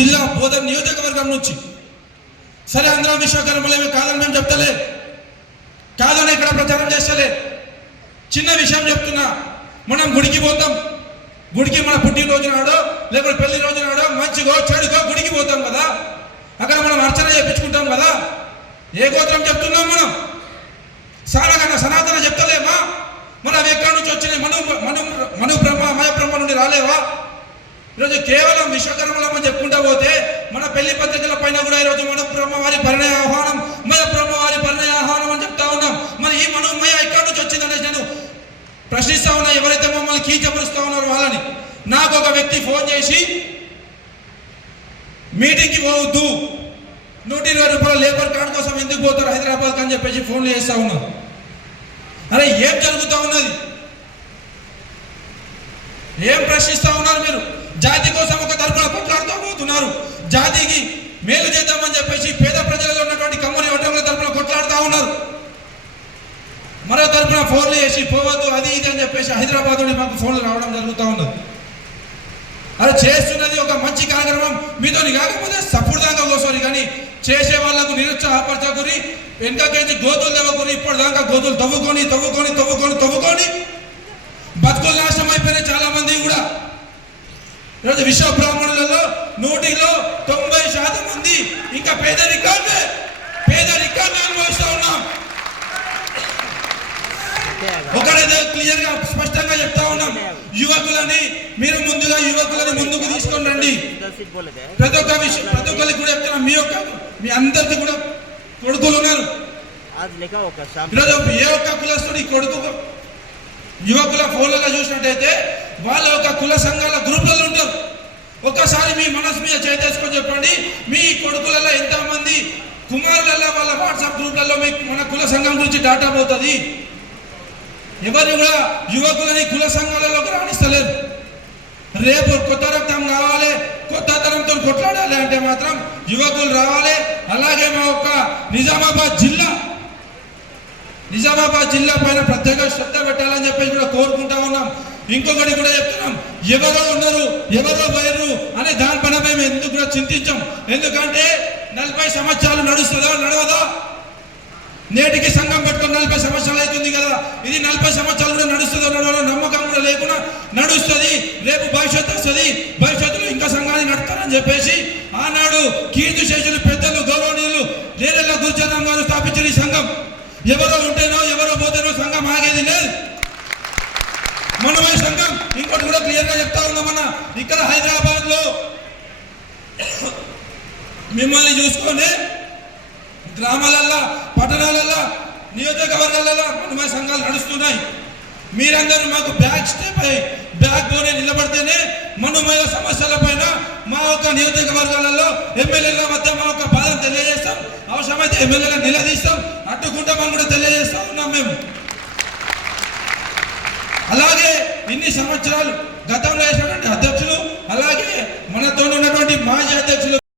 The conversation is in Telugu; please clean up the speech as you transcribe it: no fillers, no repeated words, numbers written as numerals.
జిల్లా బోధన నియోజకవర్గం నుంచి. సరే ఆంధ్ర విశ్వకర్మలేమి కాదని మేము చెప్తలే, కాదని ఇక్కడ ప్రచారం చేస్తలే. చిన్న విషయం చెప్తున్నా, మనం గుడికి పోతాం, గుడికి మన పుట్టినరోజు నాడో లేకపోతే పెళ్లి రోజు నాడో మంచిగో చెడుగో గుడికి పోతాం కదా, అక్కడ మనం అర్చన చేయించుకుంటాం కదా. ఏ గోత్రం చెప్తున్నాం మనం? సనాతన చెప్తలేమా? మనం ఎక్కడి నుంచి వచ్చిన మను బ్రహ్మ మయ బ్రహ్మ నుండి రాలేవా? ఈరోజు కేవలం విశ్వకర్మలమని చెప్పుకుంటా పోతే మన పెళ్లి పత్రికల పైన కూడా ఈరోజు మను బ్రహ్మ వారి పరిణయ ఆహ్వానం, మయ బ్రహ్మ వారి పరిణయ ఆహ్వానం అని చెప్తా ఉన్నాం. మరి ఈ మనోమయ ఎక్కడి నుంచి వచ్చిందనేసి నేను ప్రశ్నిస్తా ఉన్నా. ఎవరైతే మమ్మల్ని కీచపరుస్తా ఉన్నారో వాళ్ళని. నాకు ఒక వ్యక్తి ఫోన్ చేసి మీటింగ్కి పోవద్దు, 120 రూపాయల లేబర్ కార్డు కోసం ఎందుకు పోతారు హైదరాబాద్ అని చెప్పేసి ఫోన్లు చేస్తా ఉన్నారు. అరే ఏం జరుగుతూ ఉన్నది? ఏం ప్రశ్నిస్తా ఉన్నారు మీరు? జాతి కోసం ఒక తరపున కొట్లాడుతూ పోతున్నారు, జాతికి మేలు చేద్దామని చెప్పేసి పేద ప్రజలలో ఉన్నటువంటి కమ్యూని ఓటర్ల తరపున కొట్లాడుతూ ఉన్నారు. మరో తరపున ఫోన్లు చేసి పోవద్దు అది ఇది అని చెప్పేసి హైదరాబాద్ నుండి మాకు ఫోన్లు రావడం జరుగుతూ ఉన్నది. అలా చేస్తున్నది ఒక మంచి కార్యక్రమం మీతో కాకపోతే సపోర్ట్దాకా కోసరి, కానీ చేసే వాళ్ళకు నిరుత్సాహపరచకుని, వెనకకేసి గోతులు తవ్వకుని, ఇప్పటిదాకా గోతులు తవ్వుకొని తవ్వుకొని తవ్వుకొని తవ్వుకొని బతుకులు నాశనం అయిపోయినాయి చాలా మంది కూడా. ఈరోజు విశ్వ బ్రాహ్మణులలో 90% మంది ఇంకా పేదరికాన్ని అనుభవిస్తూ ఉన్నాం. ఒకరైతే క్లియర్ గా స్పష్టంగా చెప్తా ఉన్నాం, యువకులని మీరు ముందుగా యువకులని ముందుకు తీసుకొని రండి. ప్రతి ఒక్కరికి కూడా చెప్తున్నాం, మీ అందరికి కూడా కొడుకులు ఉన్నారు. ఈరోజు ఏ ఒక్క కులస్తుడి కొడుకు యువకుల ఫోన్లలో చూసినట్టయితే వాళ్ళ ఒక కుల సంఘాల గ్రూప్లలో ఉంటారు. ఒక్కసారి మీ మనసు మీద చేసేసుకొని చెప్పండి, మీ కొడుకులలో ఎంతమంది కుమారులలో వాళ్ళ వాట్సాప్ గ్రూప్లలో మీకు మన కుల సంఘం గురించి డాటా పోతుంది. ఎవరు కూడా యువకులని కుల సంఘాలలోకి రాణిస్తలేరు. రేపు కొత్త రక్తం కావాలి, కొత్త తరంతో కొట్లాడాలి అంటే మాత్రం యువకులు రావాలి. అలాగే మా ఒక్క నిజామాబాద్ జిల్లా పైన ప్రత్యేక శ్రద్ధ పెట్టాలని చెప్పేసి కూడా కోరుకుంటా ఉన్నాం. ఇంకొకటి కూడా చెప్తున్నాం, ఎవరో ఉన్నారు ఎవరో పోయారు అనే దానిపైన మేము ఎందుకు కూడా చింతించాం. ఎందుకంటే 40 సంవత్సరాలు నడుస్తుందా నడవదా? నేటికి సంఘం పెట్టుకుని 40 సంవత్సరాలు అవుతుంది కదా, ఇది 40 సంవత్సరాలు కూడా నడుస్తుందో నడవదో నమ్మకం కూడా లేకుండా నడుస్తుంది. రేపు భవిష్యత్తు వస్తుంది, భవిష్యత్తులో ఇంకా సంఘాన్ని నడుపుతారని చెప్పేసి ఆనాడు కీర్తి శేషులు పెద్దలు గౌరవనీయులు నేరెళ్ళ గురుచరణం గారు స్థాపించిన ఈ సంఘం ఎవరో ఉంటేనో ఎవరో పోతేనో సంఘం ఆగేది లేదు. మనమై సంఘం ఇంకోటి కూడా క్లియర్ గా చెప్తా ఉన్నామన్నా, ఇక్కడ హైదరాబాద్ లో మిమ్మల్ని చూసుకొని గ్రామాలల్లో పట్టణాలల్లో నియోజకవర్గాలలో మనమై సంఘాలు నడుస్తున్నాయి. మీరందరూ మాకు బ్యాక్ బోనే నిలబడితేనే మనమయ సమస్యల పైన మా యొక్క నియోజకవర్గాలలో ఎమ్మెల్యేల వద్ద మా యొక్క బాధ తెలియజేస్తాం. అవసరమైతే ఎమ్మెల్యేలను నిలదీస్తాం, అడ్డుకుంటామని కూడా తెలియజేస్తా ఉన్నాం మేము. అలాగే ఇన్ని సంవత్సరాలు గతంలో వేసినటువంటి అధ్యక్షులు, అలాగే మనతో ఉన్నటువంటి మాజీ అధ్యక్షులు